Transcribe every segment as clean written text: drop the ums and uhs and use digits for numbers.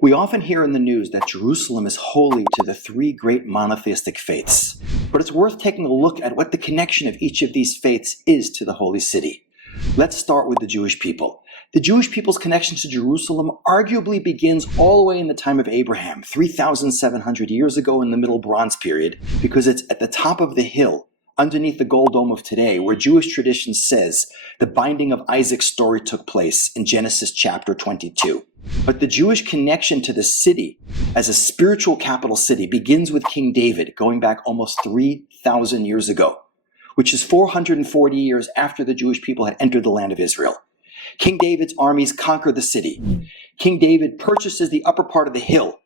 We often hear in the news that Jerusalem is holy to the three great monotheistic faiths, but it's worth taking a look at what the connection of each of these faiths is to the holy city. Let's start with the Jewish people. The Jewish people's connection to Jerusalem arguably begins all the way in the time of Abraham, 3,700 years ago in the Middle Bronze period, because it's at the top of the hill, underneath the Gold Dome of today, where Jewish tradition says the binding of Isaac's story took place in Genesis chapter 22. But the Jewish connection to the city as a spiritual capital city begins with King David, going back almost 3,000 years ago, which is 440 years after the Jewish people had entered the land of Israel. King David's armies conquer the city. King David purchases the upper part of the hill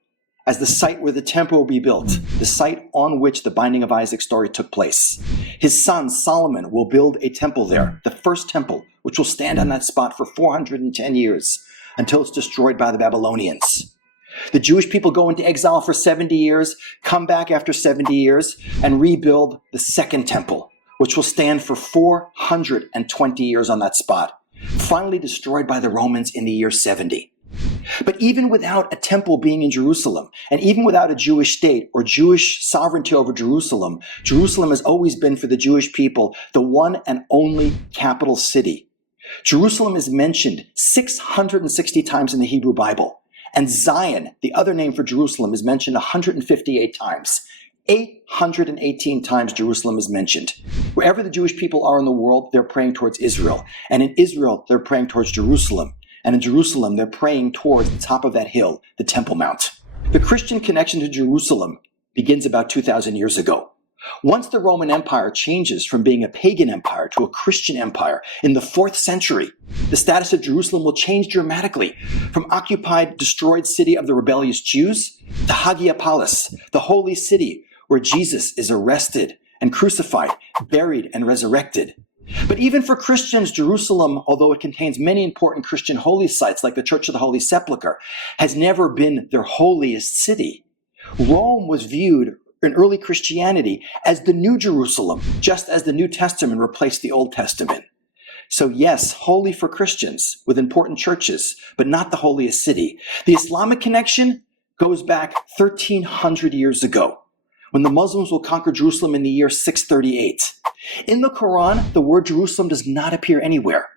as the site where the temple will be built, the site on which the binding of Isaac's story took place. His son Solomon will build a temple there, the first temple, which will stand on that spot for 410 years until it's destroyed by the Babylonians. The Jewish people go into exile for 70 years, come back after 70 years, and rebuild the second temple, which will stand for 420 years on that spot, finally destroyed by the Romans in the year 70. But even without a temple being in Jerusalem, and even without a Jewish state or Jewish sovereignty over Jerusalem, Jerusalem has always been for the Jewish people the one and only capital city. Jerusalem is mentioned 660 times in the Hebrew Bible, and Zion, the other name for Jerusalem, is mentioned 158 times. 818 times Jerusalem is mentioned. Wherever the Jewish people are in the world, they're praying towards Israel. And in Israel, they're praying towards Jerusalem. And in Jerusalem, they're praying towards the top of that hill, the Temple Mount. The Christian connection to Jerusalem begins about 2,000 years ago. Once the Roman Empire changes from being a pagan empire to a Christian empire in the 4th century, the status of Jerusalem will change dramatically from occupied, destroyed city of the rebellious Jews to Hagia Palace, the holy city where Jesus is arrested and crucified, buried and resurrected. But even for Christians, Jerusalem, although it contains many important Christian holy sites like the Church of the Holy Sepulchre, has never been their holiest city. Rome was viewed in early Christianity as the New Jerusalem, just as the New Testament replaced the Old Testament. So yes, holy for Christians with important churches, but not the holiest city. The Islamic connection goes back 1,300 years ago, when the Muslims will conquer Jerusalem in the year 638. In the Quran, the word Jerusalem does not appear anywhere.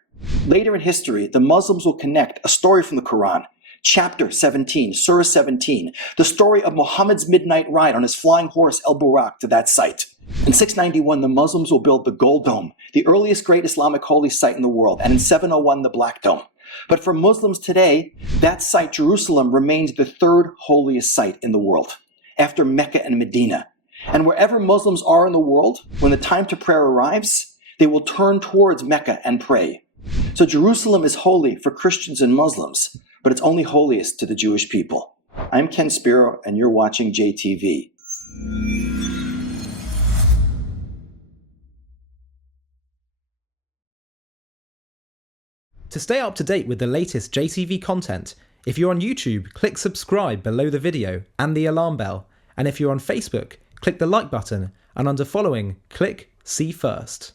Later in history, the Muslims will connect a story from the Quran, chapter 17, Surah 17, the story of Muhammad's midnight ride on his flying horse El-Buraq to that site. In 691, the Muslims will build the Gold Dome, the earliest great Islamic holy site in the world, and in 701, the Black Dome. But for Muslims today, that site, Jerusalem, remains the 3rd holiest site in the world, after Mecca and Medina. And wherever Muslims are in the world, when the time to prayer arrives, they will turn towards Mecca and pray. So Jerusalem is holy for Christians and Muslims, but it's only holiest to the Jewish people. I'm Ken Spiro, and you're watching JTV. To stay up to date with the latest JTV content, if you're on YouTube, click subscribe below the video and the alarm bell. And if you're on Facebook, click the like button, and under following, click see first.